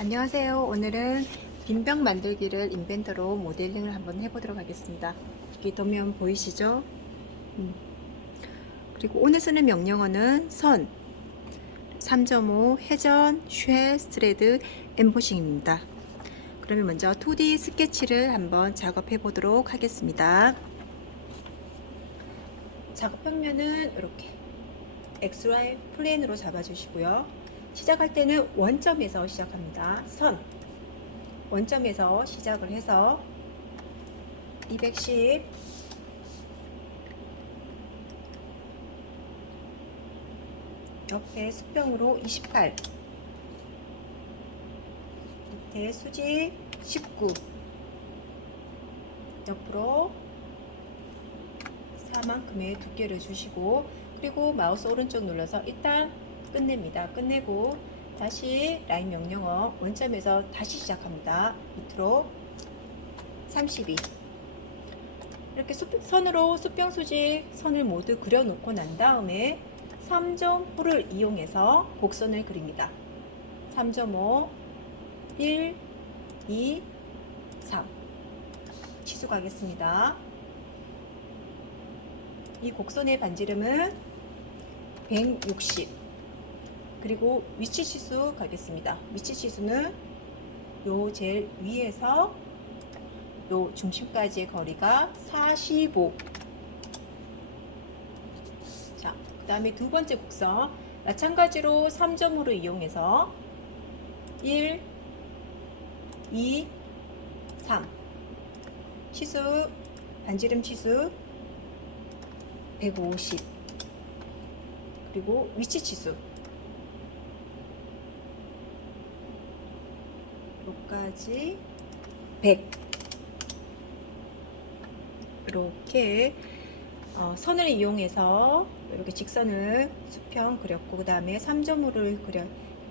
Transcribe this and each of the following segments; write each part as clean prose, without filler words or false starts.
안녕하세요. 오늘은 빈병 만들기를 인벤터로 모델링을 한번 해보도록 하겠습니다. 여기 도면 보이시죠? 그리고 오늘 쓰는 명령어는 선, 3.5, 회전, 쉘, 스트레드, 엠보싱입니다. 그러면 먼저 2D 스케치를 한번 작업해 보도록 하겠습니다. 작업 평면은 이렇게 XY 플레인으로 잡아주시고요. 시작할 때는 원점에서 시작합니다. 선 원점에서 시작을 해서 210 옆에 수평으로 28 밑에 수직 19 옆으로 4만큼의 두께를 주시고, 그리고 마우스 오른쪽 눌러서 일단 끝냅니다. 끝내고 다시 라인 명령어 원점에서 다시 시작합니다. 밑으로 32 이렇게 선으로 수평 수직 선을 모두 그려 놓고 난 다음에 3.5를 이용해서 곡선을 그립니다. 3.5 1 2 3 치수 가겠습니다. 이 곡선의 반지름은 160, 그리고 위치 치수 가겠습니다. 위치 치수는 요 제일 위에서 요 중심까지의 거리가 45. 자, 그 다음에 두 번째 곡선 마찬가지로 3점으로 이용해서 1 2 3 치수 반지름 치수 150, 그리고 위치 치수 여기까지 100. 이렇게 선을 이용해서 이렇게 직선을 수평 그렸고, 그 다음에 3점으로를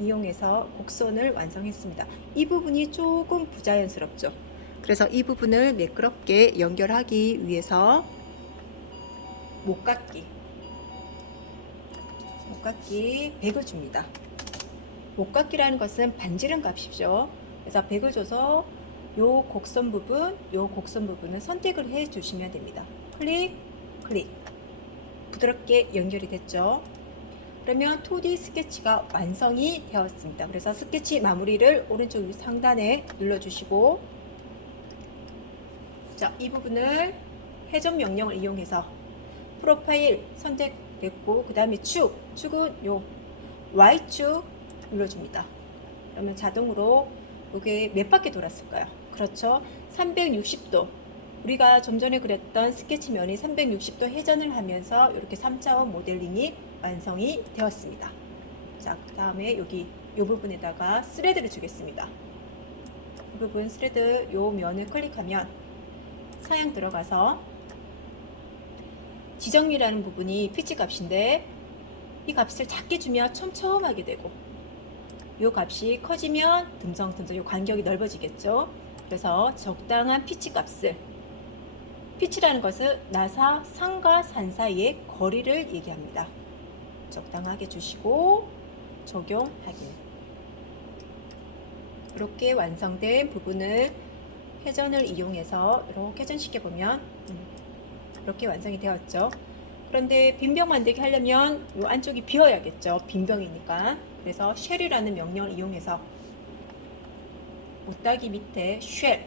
이용해서 곡선을 완성했습니다. 이 부분이 조금 부자연스럽죠. 그래서 이 부분을 매끄럽게 연결하기 위해서 목깎기 100을 줍니다. 목깎기라는 것은 반지름 값이죠. 그래서 100을 줘서 요 곡선 부분은 선택을 해 주시면 됩니다. 클릭, 클릭. 부드럽게 연결이 됐죠. 그러면 2D 스케치가 완성이 되었습니다. 그래서 스케치 마무리를 오른쪽 상단에 눌러주시고, 자, 이 부분을 회전 명령을 이용해서 프로파일 선택됐고, 그 다음에 축은 요 Y축 눌러줍니다. 그러면 자동으로 이게 몇 바퀴 돌았을까요? 그렇죠. 360도. 우리가 좀 전에 그렸던 스케치면이 360도 회전을 하면서 이렇게 3차원 모델링이 완성이 되었습니다. 자, 그 다음에 여기 이 부분에다가 스레드를 주겠습니다. 이 부분 스레드 요 면을 클릭하면 사양 들어가서 지정미라는 부분이 피치 값인데, 이 값을 작게 주면 촘촘하게 되고, 이 값이 커지면 듬성듬성 이 간격이 넓어지겠죠. 그래서 적당한 피치 값을, 피치라는 것은 나사 산과 산 사이의 거리를 얘기합니다. 적당하게 주시고 적용 확인. 이렇게 완성된 부분을 회전을 이용해서 이렇게 회전시켜 보면 이렇게 완성이 되었죠. 그런데 빈병 만들기 하려면 이 안쪽이 비어야겠죠. 빈병이니까. 그래서 쉘이라는 명령을 이용해서 못따기 밑에 쉘,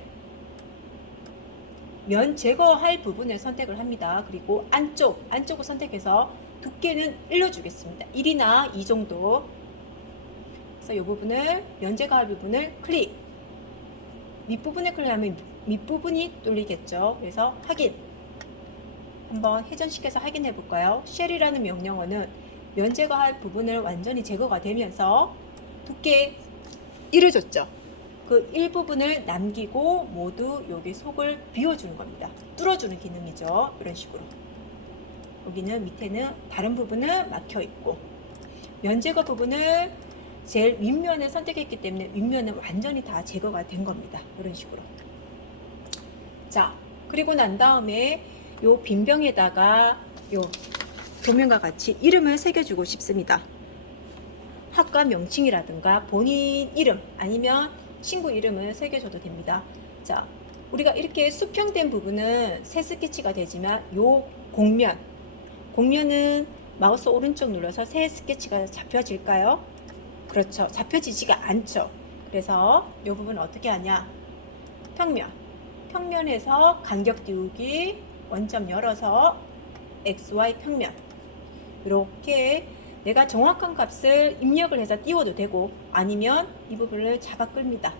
면 제거할 부분을 선택을 합니다. 그리고 안쪽을 선택해서 두께는 1로 주겠습니다. 1이나 2 정도. 그래서 이 부분을, 면 제거할 부분을 클릭. 밑부분에 클릭하면 밑부분이 뚫리겠죠. 그래서 확인. 한번 회전시켜서 확인해 볼까요? 쉘이라는 명령어는 면 제거할 부분을 완전히 제거가 되면서 두께 1을 줬죠. 그 일부분을 남기고 모두 여기 속을 비워주는 겁니다. 뚫어주는 기능이죠. 이런 식으로. 여기는 밑에는 다른 부분은 막혀 있고, 면 제거 부분을 제일 윗면을 선택했기 때문에 윗면은 완전히 다 제거가 된 겁니다. 이런 식으로. 자, 그리고 난 다음에 요 빈병에다가 요 도면과 같이 이름을 새겨주고 싶습니다. 학과 명칭이라든가 본인 이름 아니면 친구 이름을 새겨줘도 됩니다. 자, 우리가 이렇게 수평된 부분은 새 스케치가 되지만 요 곡면은 마우스 오른쪽 눌러서 새 스케치가 잡혀질까요? 그렇죠. 잡혀지지가 않죠. 그래서 이 부분 어떻게 하냐? 평면에서 간격 띄우기, 원점 열어서 XY 평면. 이렇게 내가 정확한 값을 입력을 해서 띄워도 되고 아니면 이 부분을 잡아 끌니다.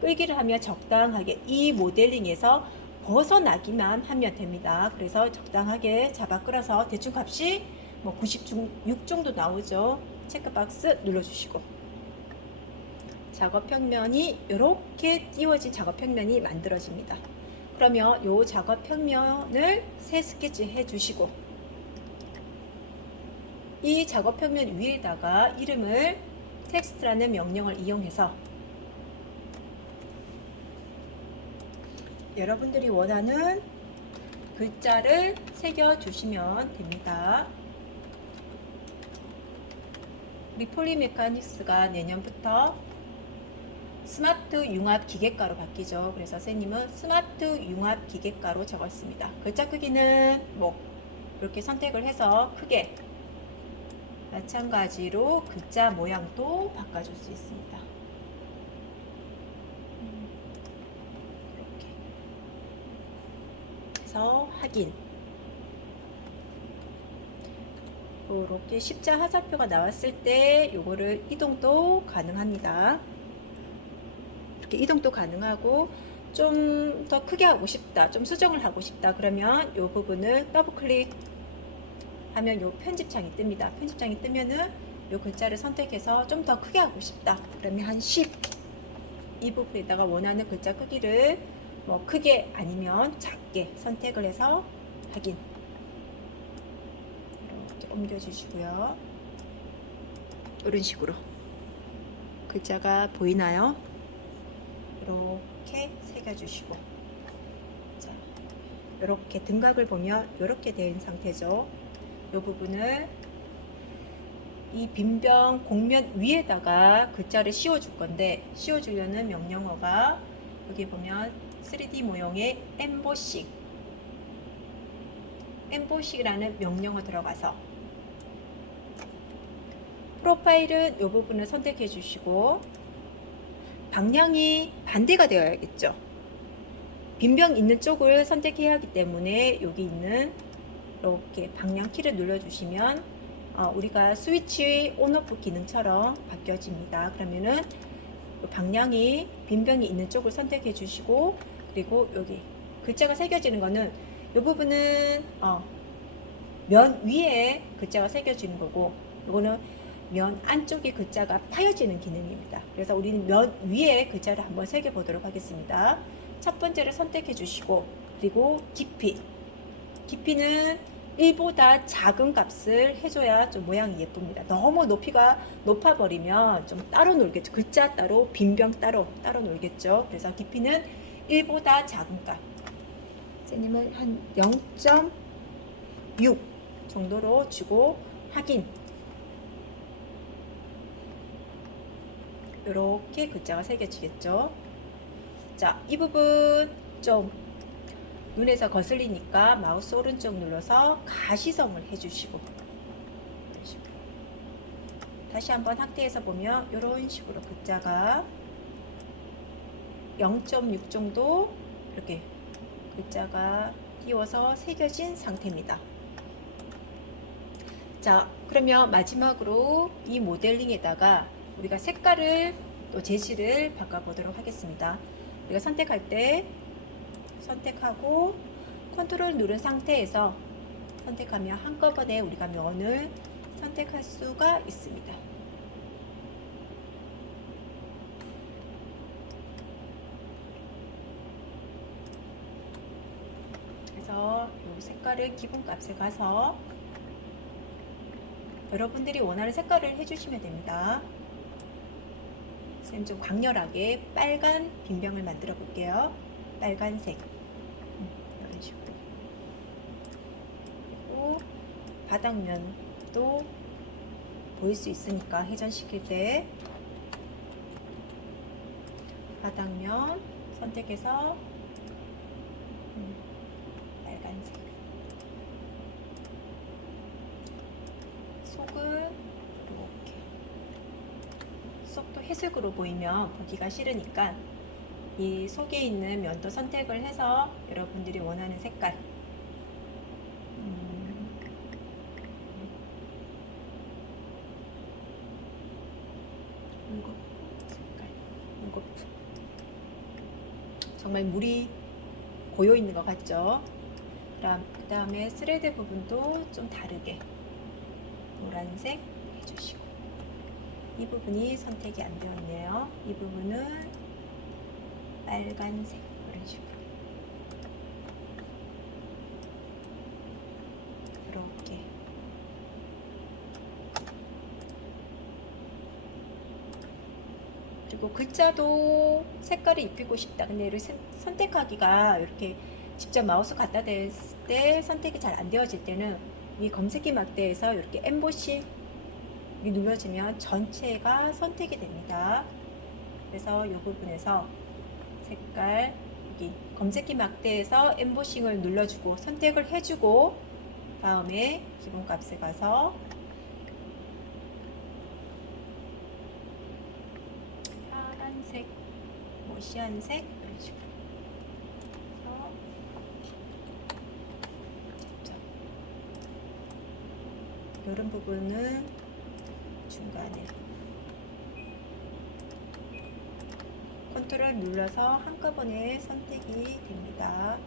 끌기를 하면 적당하게 이 모델링에서 벗어나기만 하면 됩니다. 그래서 적당하게 잡아 끌어서 대충 값이 뭐 96 정도 나오죠. 체크박스 눌러주시고 작업 평면이 이렇게 띄워진 작업 평면이 만들어집니다. 그러면 이 작업 평면을 새 스케치 해주시고 이 작업 평면 위에다가 이름을 텍스트라는 명령을 이용해서 여러분들이 원하는 글자를 새겨주시면 됩니다. 우리 폴리메카닉스가 내년부터 스마트 융합 기계과로 바뀌죠. 그래서 선생님은 스마트 융합 기계과로 적었습니다. 글자 크기는 뭐 이렇게 선택을 해서 크게 마찬가지로 글자 모양도 바꿔줄 수 있습니다. 이렇게 해서 확인. 이렇게 십자 화살표가 나왔을 때 요거를 이동도 가능합니다. 이렇게 이동도 가능하고 좀 더 크게 하고 싶다, 좀 수정을 하고 싶다 그러면 이 부분을 더블 클릭 하면 요 편집창이 뜹니다. 편집창이 뜨면은 요 글자를 선택해서 좀 더 크게 하고 싶다 그러면 한 10 이 부분에다가 원하는 글자 크기를 뭐 크게 아니면 작게 선택을 해서 확인. 이렇게 옮겨주시고요. 이런 식으로 글자가 보이나요? 이렇게 새겨주시고, 자, 이렇게 등각을 보면 이렇게 된 상태죠. 이 부분을 이 빈병 곡면 위에다가 글자를 씌워줄 건데, 씌워주려는 명령어가 여기 보면 3D 모형의 엠보식이라는 명령어 들어가서 프로파일은 이 부분을 선택해 주시고 방향이 반대가 되어야겠죠. 빈병 있는 쪽을 선택해야 하기 때문에 여기 있는 이렇게 방향 키를 눌러주시면 우리가 스위치 온오프 기능처럼 바뀌어집니다. 그러면은 방향이 빈병이 있는 쪽을 선택해 주시고, 그리고 여기 글자가 새겨지는 거는 이 부분은 면 위에 글자가 새겨지는 거고, 이거는 면 안쪽에 글자가 파여지는 기능입니다. 그래서 우리는 면 위에 글자를 한번 새겨 보도록 하겠습니다. 첫 번째를 선택해 주시고, 그리고 깊이는 1보다 작은 값을 해줘야 좀 모양이 예쁩니다. 너무 높이가 높아버리면 좀 따로 놀겠죠. 글자 따로, 빈병 따로 놀겠죠. 그래서 깊이는 1보다 작은 값. 선생님은 한 0.6 정도로 주고 확인. 이렇게 글자가 새겨지겠죠. 자, 이 부분 좀 눈에서 거슬리니까 마우스 오른쪽 눌러서 가시성을 해주시고, 다시 한번 확대해서 보면 이런 식으로 글자가 0.6 정도 이렇게 글자가 띄워서 새겨진 상태입니다. 자, 그러면 마지막으로 이 모델링에다가 우리가 색깔을 또 재질을 바꿔보도록 하겠습니다. 우리가 선택할 때 선택하고 컨트롤 누른 상태에서 선택하면 한꺼번에 우리가 면을 선택할 수가 있습니다. 그래서 이 색깔을 기본값에 가서 여러분들이 원하는 색깔을 해주시면 됩니다. 선생님 좀 강렬하게 빨간 빈병을 만들어 볼게요. 빨간색. 이런 식으로. 그리고 바닥면도 보일 수 있으니까 회전시킬 때 바닥면 선택해서 빨간색, 속은 이렇게 속도 회색으로 보이면 보기가 싫으니까 이 속에 있는 면도 선택을 해서 여러분들이 원하는 색깔 물거품 색깔, 물거품 정말 물이 고여 있는 것 같죠? 그 다음에 스레드 부분도 좀 다르게 노란색 해주시고, 이 부분이 선택이 안 되었네요. 이 부분은 빨간색, 이런 식으로 이렇게 그리고 글자도 색깔을 입히고 싶다. 근데 이를 선택하기가 이렇게 직접 마우스 갖다 댔을 때 선택이 잘 안 되어질 때는 이 검색기 막대에서 이렇게 엠보싱이 눌러지면 전체가 선택이 됩니다. 그래서 이 부분에서 색깔 여기 검색기 막대에서 엠보싱을 눌러주고 선택을 해주고 다음에 기본값에 가서 파란색, 시안색 이런 식으로 이런 부분은 중간에 컨트롤 눌러서 한꺼번에 선택이 됩니다.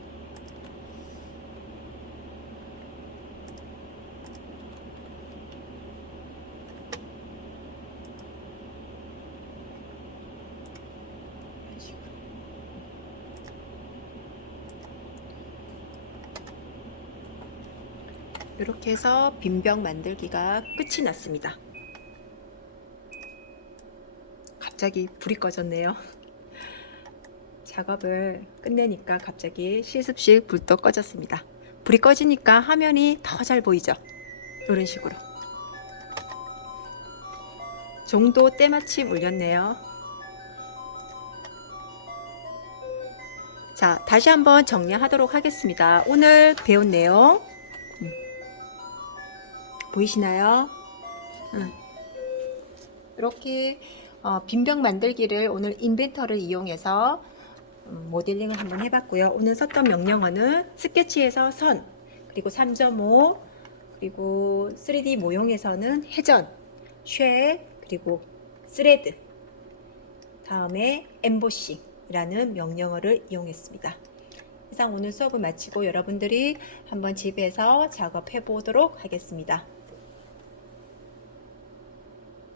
이렇게 해서 빈병 만들기가 끝이 났습니다. 갑자기 불이 꺼졌네요. 작업을 끝내니까 갑자기 실습실 불도 꺼졌습니다. 불이 꺼지니까 화면이 더 잘 보이죠? 이런 식으로 종도 때마침 울렸네요. 자, 다시 한번 정리하도록 하겠습니다. 오늘 배운 내용 보이시나요? 이렇게 빈병 만들기를 오늘 인벤터를 이용해서 모델링을 한번 해봤고요. 오늘 썼던 명령어는 스케치에서 선, 그리고 3.5, 그리고 3D 모형에서는 회전, 쉐, 그리고 스레드, 다음에 엠보싱이라는 명령어를 이용했습니다. 이상 오늘 수업을 마치고 여러분들이 한번 집에서 작업해 보도록 하겠습니다.